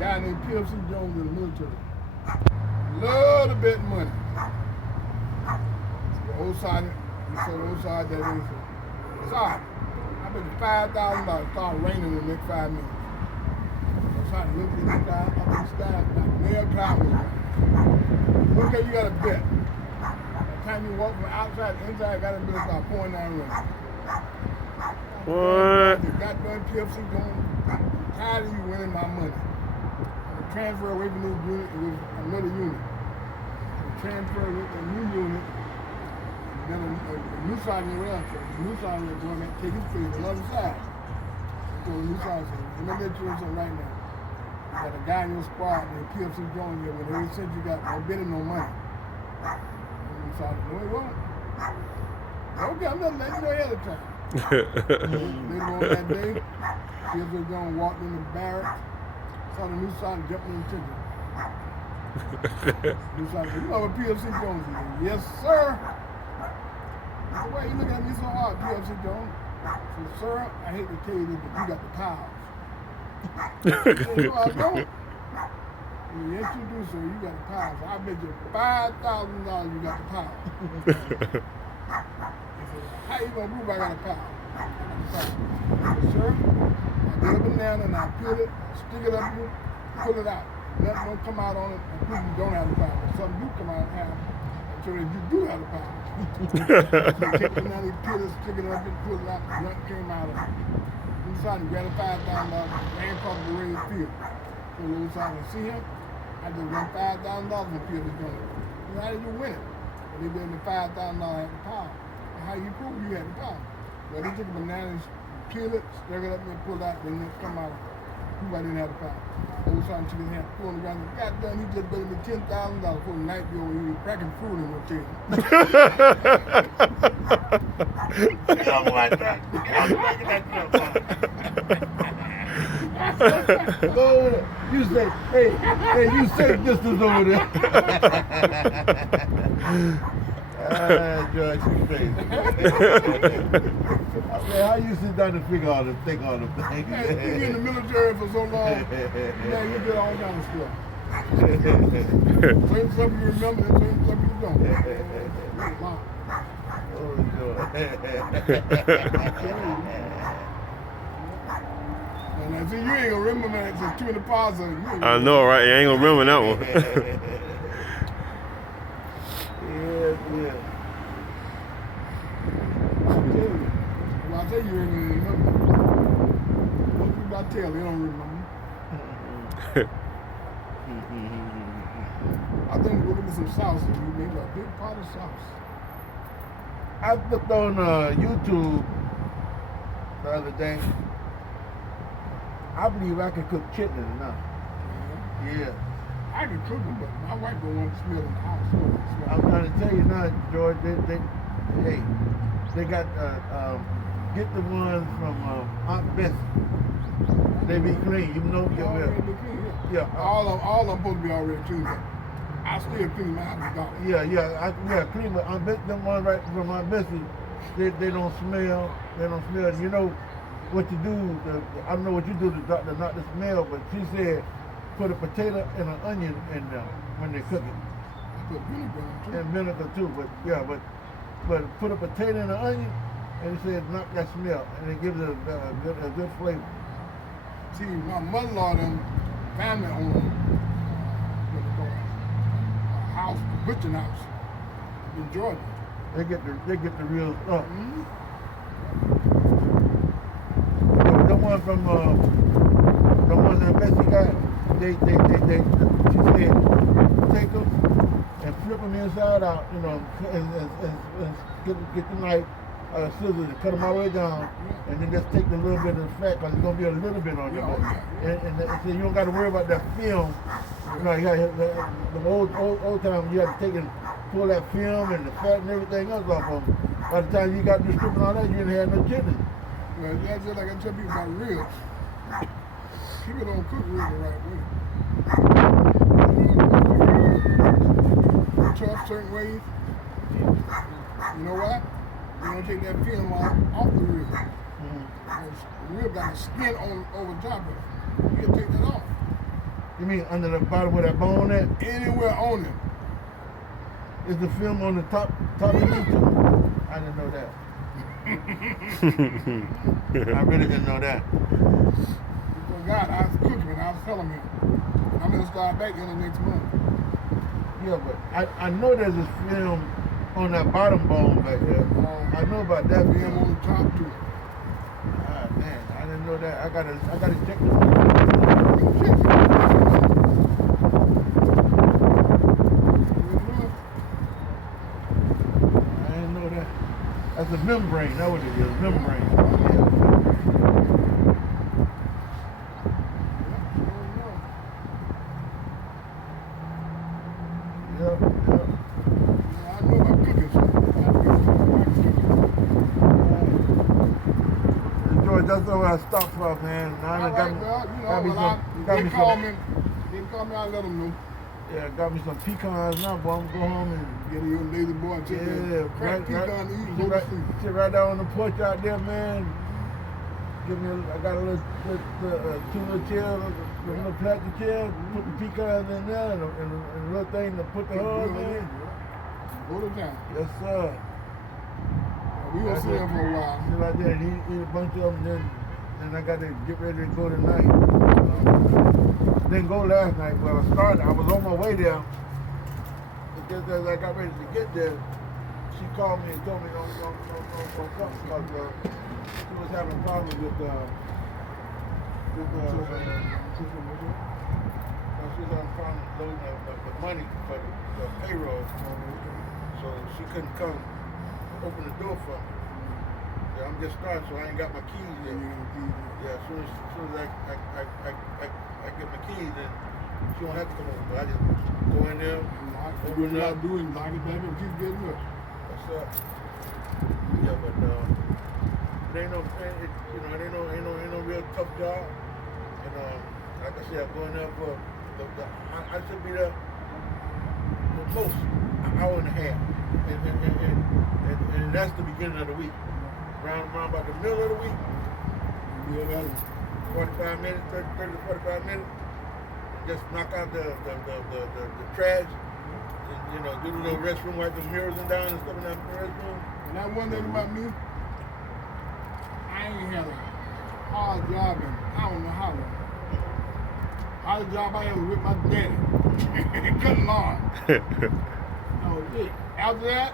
guy named PFC Jones in the military. Love to bet money. The old side, he said the old side that way. He said, sorry, I bet you $5,000 start raining in the next 5 minutes. So I looked at the sky, up in the sky, like nail cloud was right. Look at you got to bet. By the time you walk from outside to inside, you got to bet start pouring down rain. What? The goddamn PFC going, I'm tired of you winning my money. I transfer away from this unit, it was another unit. I transfer with a new unit, then a new sergeant went up. So the new sergeant was going to take his place on the other side. So the new sergeant said, let me let you in something right now. You got a guy in your squad named PFC Jones here, when they said you got no bidding, no money. And the new sergeant, no, he won't. Okay, I'm not letting you know ahead of time. Later on that day, PFC Jones walked in the barracks, saw the new sergeant jumping in the ticket. New sergeant said, you know what PFC Jones is? Yes, sir. I said, why are you looking at me so hard, PFC Jones? I said, sir, I hate to tell you this, but you got the powers. I said, no, I don't. Yes, you do, sir. You got the powers. I bet you $5,000 you got the powers. How you gonna prove I got a power? Sir, I get a banana and I peel it, stick it up here, pull it out. Nothing don't come out on it and prove you don't have the power. Something do come out and have it, so that you do have the power. So you take the banana, peel it, stick it up and pull it out, nothing came out of it. You decided to grab a $5,000, ran across the way to field. So you decided to see him, I just won $5,000 and field is going. How did you win it? And they gave me $5,000 had the power. How you prove you had the power? Well, they took the bananas, peel it, stir it up, and pull it out, then it come out. Prove I didn't have the power. Old son took his hand, pulled on the ground, and got done. He just bet me $10,000 for the night bill when he was cracking food in the tail. Something like that. Go over there. You say, hey, you safe distance over there. George, you crazy. Man, how you sit down and figure all this, think all the things? Hey, you in the military for so long, man, you get all kind of stuff. Certain stuff you remember and certain stuff you don't. Wow. Oh, And I see you ain't gonna remember that. It's 2 in the positive. I know, right? You ain't gonna remember that one. Yeah. I tell you, you ain't gonna remember. Most people I tell, they don't remember. I think we're looking at some sauce and you made a big pot of sauce. I looked on YouTube the other day. I believe I can cook chitlins now. Yeah. I can cook them, but my wife don't want to smell in the house. I'm trying to tell you now, George, they got, get the ones from Aunt Bessie. They be clean, you know. They already be clean, yeah. All of them supposed to be already clean, but I still clean mine with dog. Yeah, clean, but Aunt Bessie, them ones right from Aunt Bessie, they don't smell. They don't smell. You know what you do, I don't know what you do to not the smell, but she said, put a potato and an onion in there when they cook it. Put vinegar in too. And vinegar too, but put a potato and an onion, and it says knock that smell, and it gives it a good flavor. See, my mother-in-law, them family owned what they call a house, a butcher house in Georgia. They get the real stuff. Mm-hmm. The one from the one that Bessie got. She said, take them and flip them inside out, you know, and get the knife, scissors, and cut them all the way down, and then just take the little bit of the fat, because it's going to be a little bit on there. And so you don't got to worry about that film. You know, the old time, you had to take and pull that film and the fat and everything else off of them. By the time you got the strip and all that, you didn't have no chitlins. Well, that's just like I tell people about ribs. People don't cook ribs the right way. Tough certain ways. You know why? You don't take that film off the rib. The rib got a skin on over top of it. You can take that off. You mean under the bottom where that bone at? Anywhere on it. Is the film on the top of it too? I didn't know that. I really didn't know that. Because God, I was cooking and I was telling him, I'm going to start back in the next month. Yeah, but I know there's this film on that bottom bone back there. I know about that Film film. on the top too. Ah, man, I didn't know that. I gotta check the I didn't know that. That's a membrane. That's what it is. Membrane. Yeah. Yeah. I know about cooking stuff. George, that's where I stopped from, man. Now All right, well, they call me, I let them know. Yeah, got me some pecans now, boy. I'm going to go home and Get your lazy boy and take that crack pecan to eat and go to sleep. sit right down on the porch out there, man. I got a little two little chairs, a little plastic chair, put the pecans in there and a little thing to put the hose in. Hold it down. Yes, sir. We gonna sit there for a while. Sit right there and eat a bunch of them, then I got to get ready to go tonight. Didn't go last night. Well, I was on my way there. Just as I got ready to get there, she called me and told me don't come because she was having problems with she was having problems loading the money for the payroll, so she couldn't come open the door for me. Yeah, I'm just starting, so I ain't got my keys yet. Yeah, as soon as I get my keys, then she won't have to come over. I just go in there, Open it up, do it, lock it back, and keep getting up. What's up? Yeah, but it ain't no, ain't no real tough job. And like I said, I'm going there for I should be there the most an hour and a half, and that's the beginning of the week. Around about the middle of the week, 45 minutes, 30 to 45 minutes. Just knock out the trash. And, do the little restroom, wipe the mirrors and down and stuff in that restroom. And that one thing about me, I ain't had a hard job in I don't know how long. Hardest job I had was with my daddy. Cutting lawn. That was it. After that,